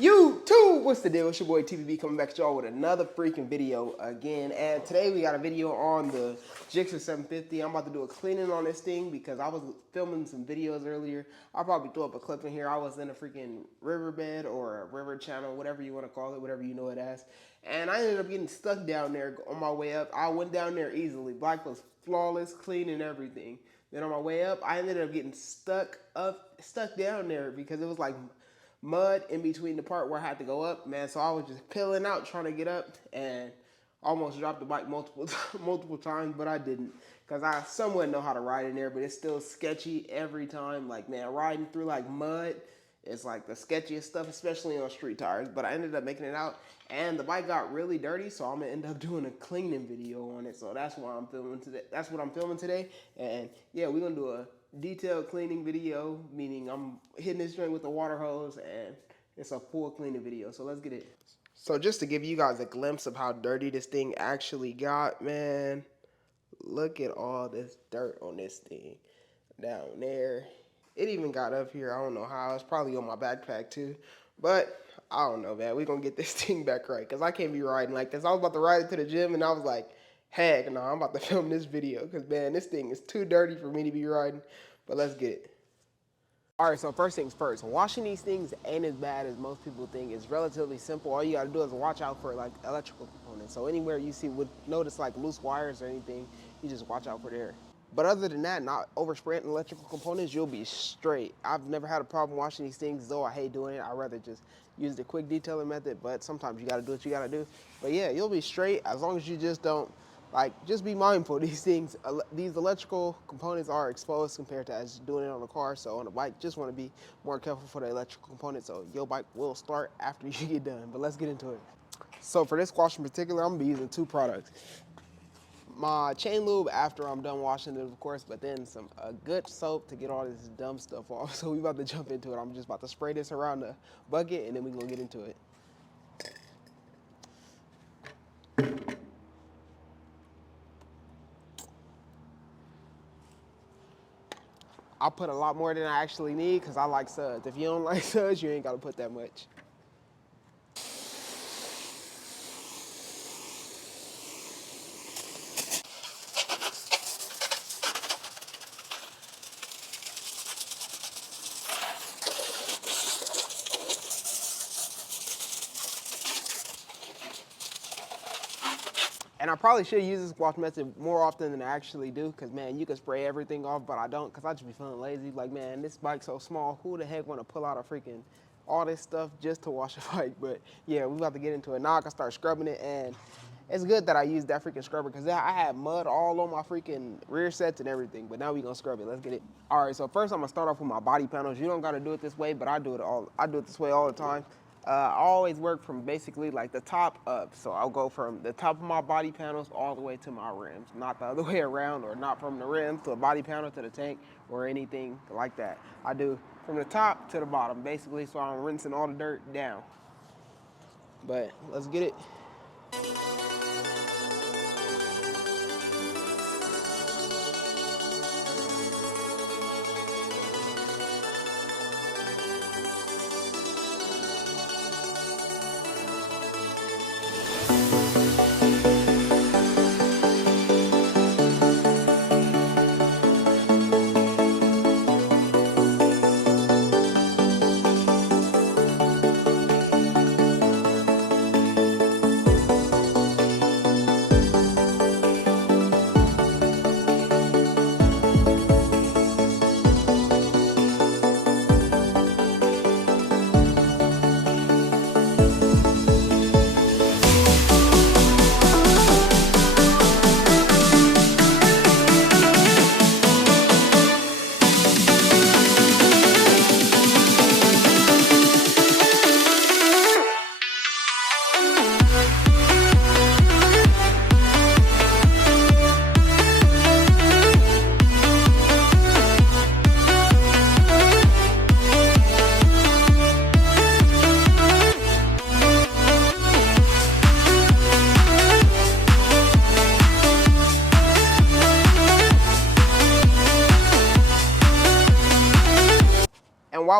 YouTube, what's the deal? It's your boy TVB coming back to y'all with another freaking video again. And today we got a video on the Gixxer 750. I'm about to do a cleaning on this thing because I was filming some videos earlier. I'll probably throw up a clip in here. I was in a freaking riverbed or a river channel, whatever you want to call it, whatever you know it as. And I ended up getting stuck down there on my way up. I went down there easily. Black was flawless, clean, and everything. Then on my way up, I ended up getting stuck down there because it was like mud in between the part where I had to go up, man. So I was just peeling out trying to get up and almost dropped the bike multiple times, but I didn't because I somewhat know how to ride in there, but it's still sketchy every time. Like, man, riding through like mud, it's like the sketchiest stuff, especially on street tires. But I ended up making it out, and the bike got really dirty, so I'm gonna end up doing a cleaning video on it. So that's why I'm filming today. That's what I'm filming today, and yeah, we're gonna do a detailed cleaning video, meaning I'm hitting this joint with the water hose, and it's a full cleaning video. So let's get it. So just to give you guys a glimpse of how dirty this thing actually got, man, look at all this dirt on this thing down there. It even got up here. I don't know how. It's probably on my backpack too. But I don't know, man. We're going to get this thing back right because I can't be riding like this. I was about to ride it to the gym and I was like, heck no, I'm about to film this video because, man, this thing is too dirty for me to be riding. But let's get it. All right, so first things first, washing these things ain't as bad as most people think. It's relatively simple. All you gotta do is watch out for like electrical components. So anywhere you notice like loose wires or anything, you just watch out for there. But other than that, not overspraying electrical components, you'll be straight. I've never had a problem washing these things, though I hate doing it. I'd rather just use the quick detailing method, but sometimes you gotta do what you gotta do. But yeah, you'll be straight as long as you just don't, like, just be mindful. These things, these electrical components are exposed compared to as doing it on a car. So on a bike, just want to be more careful for the electrical components. So your bike will start after you get done. But let's get into it. So for this wash in particular, I'm gonna be using two products. My chain lube after I'm done washing it, of course, but then a good soap to get all this dumb stuff off. So we about to jump into it. I'm just about to spray this around the bucket and then we're gonna get into it. I put a lot more than I actually need because I like suds. If you don't like suds, you ain't got to put that much. And I probably should use this wash method more often than I actually do because, man, you can spray everything off, but I don't because I just be feeling lazy. Like, man, this bike's so small. Who the heck want to pull out a freaking all this stuff just to wash a bike? But, yeah, we about to get into it. Now I can start scrubbing it, and it's good that I used that freaking scrubber because I had mud all on my freaking rear sets and everything. But now we going to scrub it. Let's get it. All right, so first I'm going to start off with my body panels. You don't got to do it this way, but I do it this way all the time. I always work from basically like the top up. So I'll go from the top of my body panels all the way to my rims, not the other way around, or not from the rims to a body panel to the tank or anything like that. I do from the top to the bottom basically, so I'm rinsing all the dirt down. But let's get it.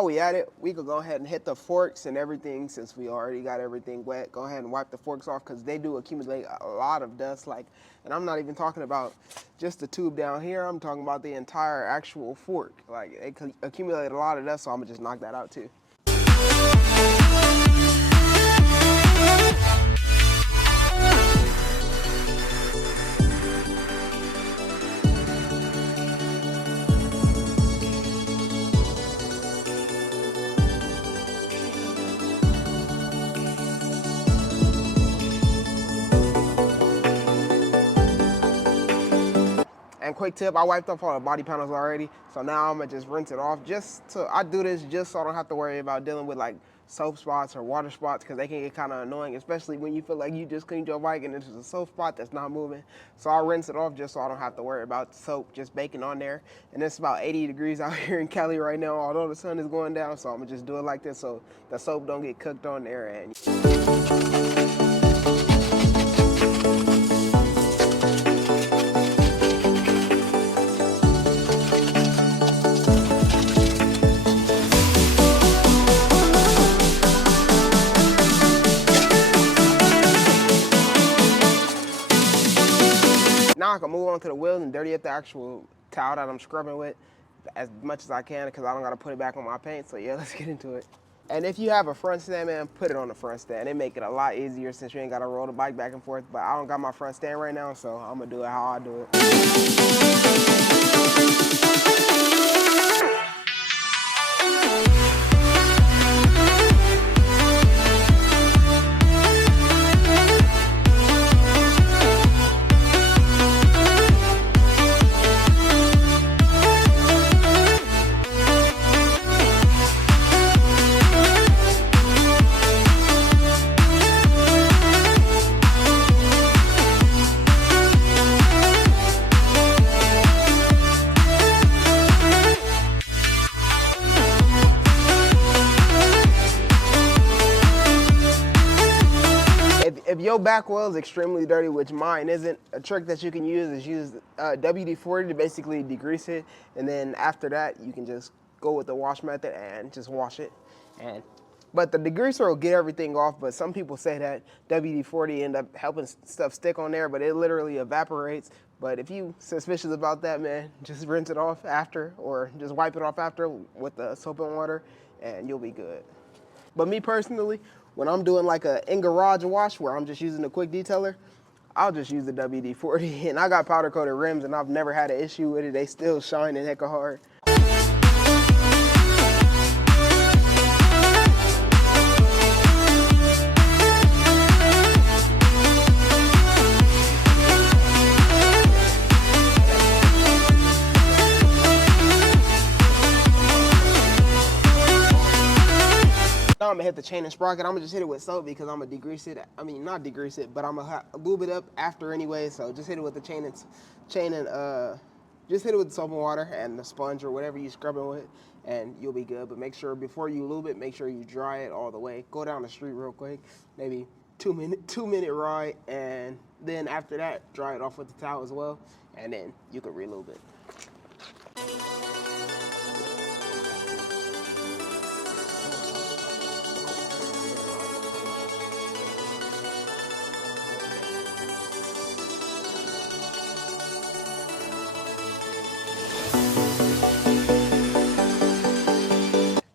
while we at it, we could go ahead and hit the forks and everything since we already got everything wet. Go ahead and wipe the forks off because they do accumulate a lot of dust. And I'm not even talking about just the tube down here. I'm talking about the entire actual fork. Like, it could accumulate a lot of dust, so I'm gonna just knock that out too. And quick tip, I wiped off all the body panels already, so now I'm gonna just rinse it off. I do this just so I don't have to worry about dealing with like soap spots or water spots, because they can get kind of annoying, especially when you feel like you just cleaned your bike and there's a soap spot that's not moving. So I rinse it off just so I don't have to worry about soap just baking on there. And it's about 80 degrees out here in Cali right now, although the sun is going down, so I'm gonna just do it like this so the soap don't get cooked on there. And now I can move on to the wheels and dirty up the actual towel that I'm scrubbing with as much as I can, because I don't gotta put it back on my paint. So yeah, let's get into it. And if you have a front stand, man, put it on the front stand. It make it a lot easier since you ain't gotta roll the bike back and forth. But I don't got my front stand right now, so I'm gonna do it how I do it. If your back wheel is extremely dirty, which mine isn't, a trick that you can use is use WD-40 to basically degrease it, and then after that you can just go with the wash method and just wash it. But the degreaser will get everything off, but some people say that WD-40 end up helping stuff stick on there, but it literally evaporates. But if you suspicious about that, man, just rinse it off after, or just wipe it off after with the soap and water, and you'll be good. But me personally, when I'm doing like a in-garage wash where I'm just using a quick detailer, I'll just use the WD-40. And I got powder coated rims and I've never had an issue with it. They still shine and hecka hard. Now I'm gonna hit the chain and sprocket. I'm gonna just hit it with soap because I'm gonna degrease it. I mean, not degrease it, but I'm gonna lube it up after anyway. So just hit it with the chain and just hit it with the soap and water and the sponge or whatever you scrub it with, and you'll be good. But make sure before you lube it, make sure you dry it all the way. Go down the street real quick, maybe 2 minute ride, and then after that, dry it off with the towel as well, and then you can re-lube it.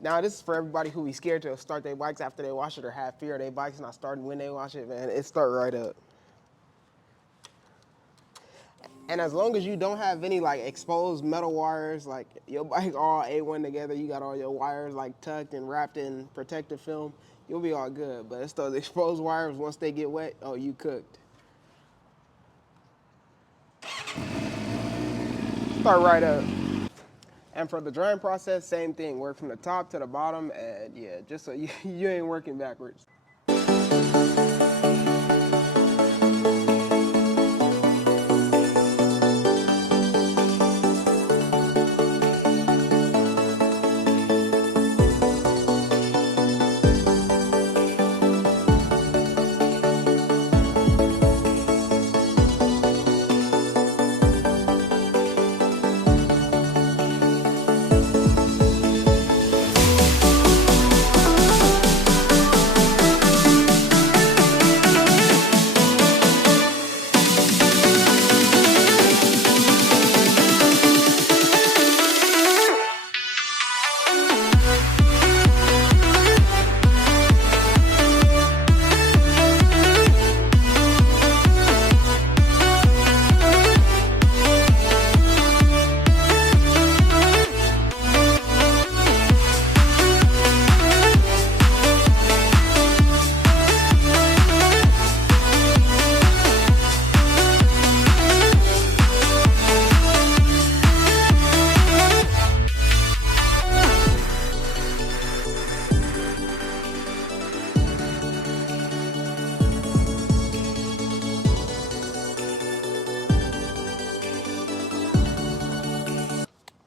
Now, this is for everybody who be scared to start their bikes after they wash it or have fear of their bikes not starting when they wash it, man. It start right up. And as long as you don't have any like exposed metal wires, like your bike all A1 together, you got all your wires like tucked and wrapped in protective film, you'll be all good. But it's those exposed wires, once they get wet, oh, you cooked. Start right up. And for the drying process, same thing. Work from the top to the bottom, and yeah, just so you ain't working backwards.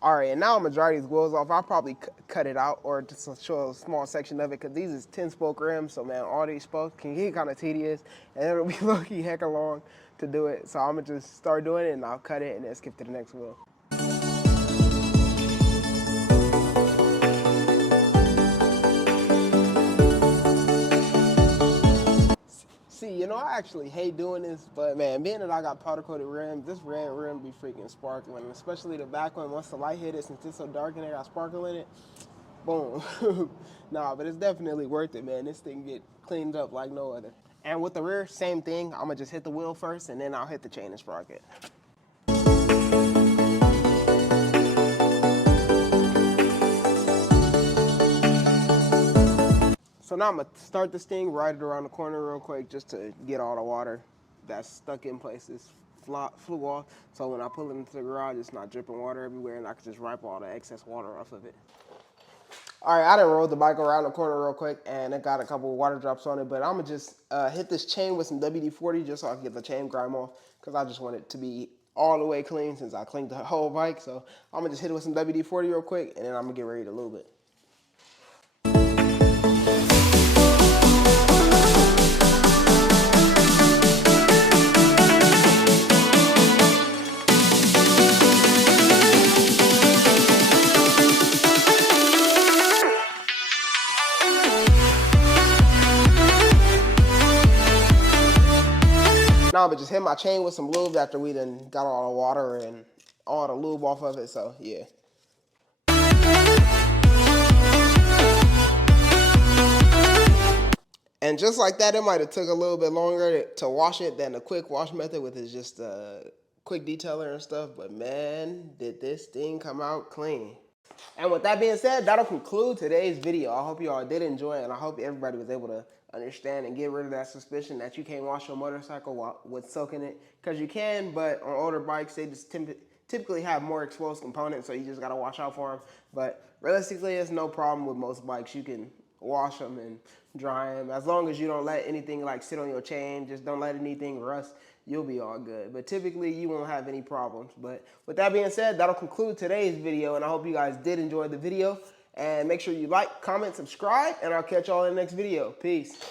All right, and now I'm gonna dry these wheels off. I'll probably cut it out or just show a small section of it because these is 10 spoke rims. So man, all these spokes can get kind of tedious and it'll be low-key hecka long to do it. So I'm gonna just start doing it and I'll cut it and then skip to the next wheel. See, you know, I actually hate doing this, but man, being that I got powder coated rims, this red rim be freaking sparkling, especially the back one. Once the light hit it, since it's so dark and it got sparkle in it, boom. Nah, but it's definitely worth it, man. This thing get cleaned up like no other. And with the rear, same thing. I'm gonna just hit the wheel first and then I'll hit the chain and sprocket. So now I'm gonna start this thing, ride it around the corner real quick just to get all the water that's stuck in places flew off. So when I pull it into the garage, it's not dripping water everywhere and I can just wipe all the excess water off of it. All right, I done rolled the bike around the corner real quick and it got a couple of water drops on it, but I'm gonna just hit this chain with some WD-40 just so I can get the chain grime off because I just want it to be all the way clean since I cleaned the whole bike. So I'm gonna just hit it with some WD-40 real quick and then I'm gonna get ready to lube it. Now I'm just hit my chain with some lube after we done got all the water and all the lube off of it, so yeah. And just like that, it might have took a little bit longer to wash it than the quick wash method with is just a quick detailer and stuff, but man, did this thing come out clean. And with that being said, that'll conclude today's video. I hope you all did enjoy it, and I hope everybody was able to understand and get rid of that suspicion that you can't wash your motorcycle with soaking it, because you can, but on older bikes, they just typically have more exposed components, so you just gotta watch out for them. But realistically, it's no problem with most bikes. You can wash them and dry them. As long as you don't let anything like sit on your chain, just don't let anything rust, you'll be all good. But typically you won't have any problems. But with that being said, that'll conclude today's video, and I hope you guys did enjoy the video. And make sure you like, comment, subscribe, and I'll catch y'all in the next video. Peace.